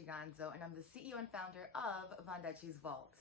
Vondechii, and I'm the CEO and founder of Vondechii's Vault.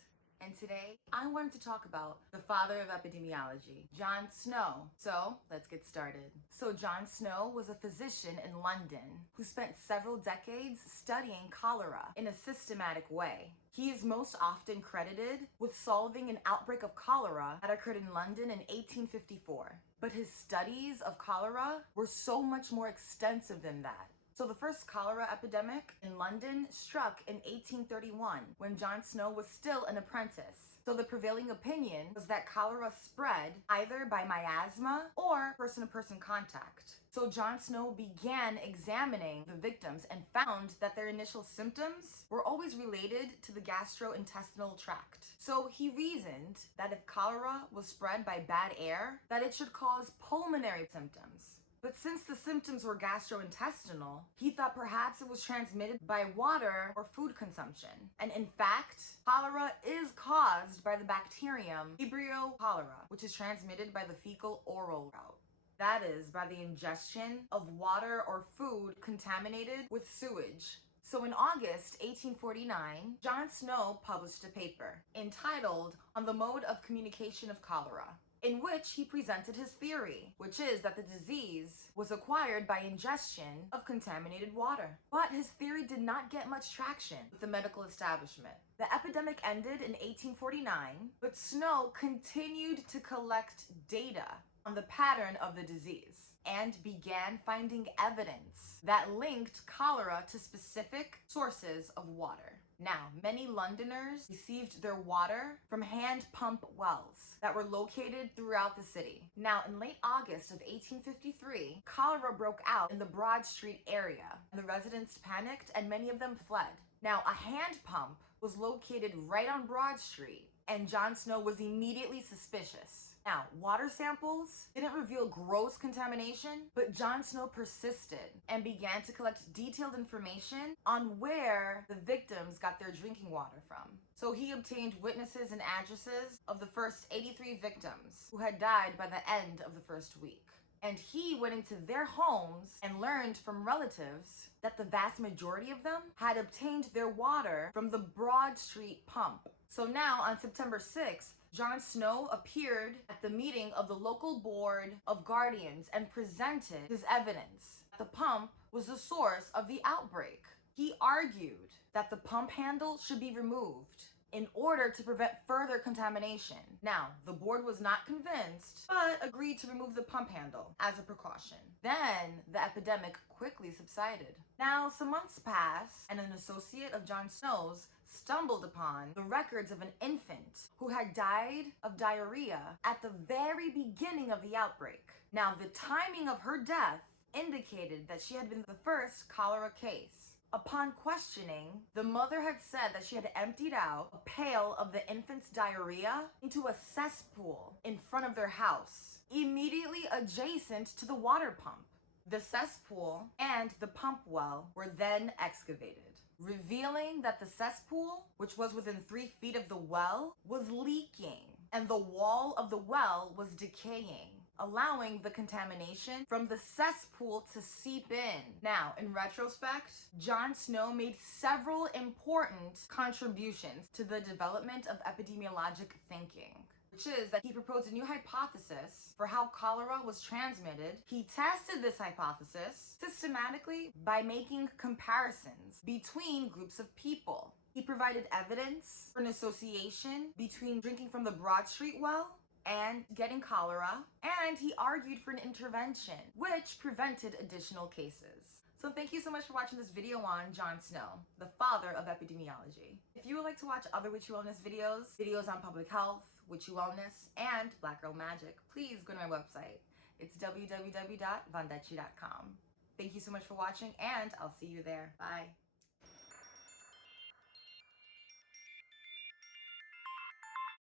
And today, I wanted to talk about the father of epidemiology, John Snow. So, let's get started. So, John Snow was a physician in London who spent several decades studying cholera in a systematic way. He is most often credited with solving an outbreak of cholera that occurred in London in 1854. But his studies of cholera were so much more extensive than that. So the first cholera epidemic in London struck in 1831 when John Snow was still an apprentice. So the prevailing opinion was that cholera spread either by miasma or person-to-person contact. So John Snow began examining the victims and found that their initial symptoms were always related to the gastrointestinal tract. So he reasoned that if cholera was spread by bad air, that it should cause pulmonary symptoms. But since the symptoms were gastrointestinal, he thought perhaps it was transmitted by water or food consumption. And in fact, cholera is caused by the bacterium Vibrio cholera, which is transmitted by the fecal-oral route. That is, by the ingestion of water or food contaminated with sewage. So in August 1849, John Snow published a paper entitled On the Mode of Communication of Cholera, in which he presented his theory, which is that the disease was acquired by ingestion of contaminated water. But his theory did not get much traction with the medical establishment. The epidemic ended in 1849, but Snow continued to collect data on the pattern of the disease and began finding evidence that linked cholera to specific sources of water. Now, many Londoners received their water from hand pump wells that were located throughout the city. Now, in late August of 1853, cholera broke out in the Broad Street area, and the residents panicked and many of them fled. Now, a hand pump was located right on Broad Street, and John Snow was immediately suspicious. Now, water samples didn't reveal gross contamination, but John Snow persisted and began to collect detailed information on where the victims got their drinking water from. So he obtained witnesses and addresses of the first 83 victims who had died by the end of the first week. And he went into their homes and learned from relatives that the vast majority of them had obtained their water from the Broad Street pump. So now, on September 6th, John Snow appeared at the meeting of the local board of guardians and presented his evidence. The pump was the source of the outbreak. He argued that the pump handle should be removed in order to prevent further contamination. Now, the board was not convinced, but agreed to remove the pump handle as a precaution. Then, the epidemic quickly subsided. Now, some months passed, and an associate of John Snow's stumbled upon the records of an infant who had died of diarrhea at the very beginning of the outbreak. Now, the timing of her death indicated that she had been the first cholera case. Upon questioning, the mother had said that she had emptied out a pail of the infant's diarrhea into a cesspool in front of their house, immediately adjacent to the water pump. The cesspool and the pump well were then excavated, revealing that the cesspool, which was within 3 feet of the well, was leaking, and the wall of the well was decaying, allowing the contamination from the cesspool to seep in. Now, in retrospect, John Snow made several important contributions to the development of epidemiologic thinking, which is that he proposed a new hypothesis for how cholera was transmitted. He tested this hypothesis systematically by making comparisons between groups of people. He provided evidence for an association between drinking from the Broad Street well and getting cholera, and he argued for an intervention, which prevented additional cases. So thank you so much for watching this video on John Snow, the father of epidemiology. If you would like to watch other witchy wellness videos on public health, witchy wellness, and black girl magic, please go to my website. It's www.vondechii.com. Thank you so much for watching, and I'll see you there. Bye.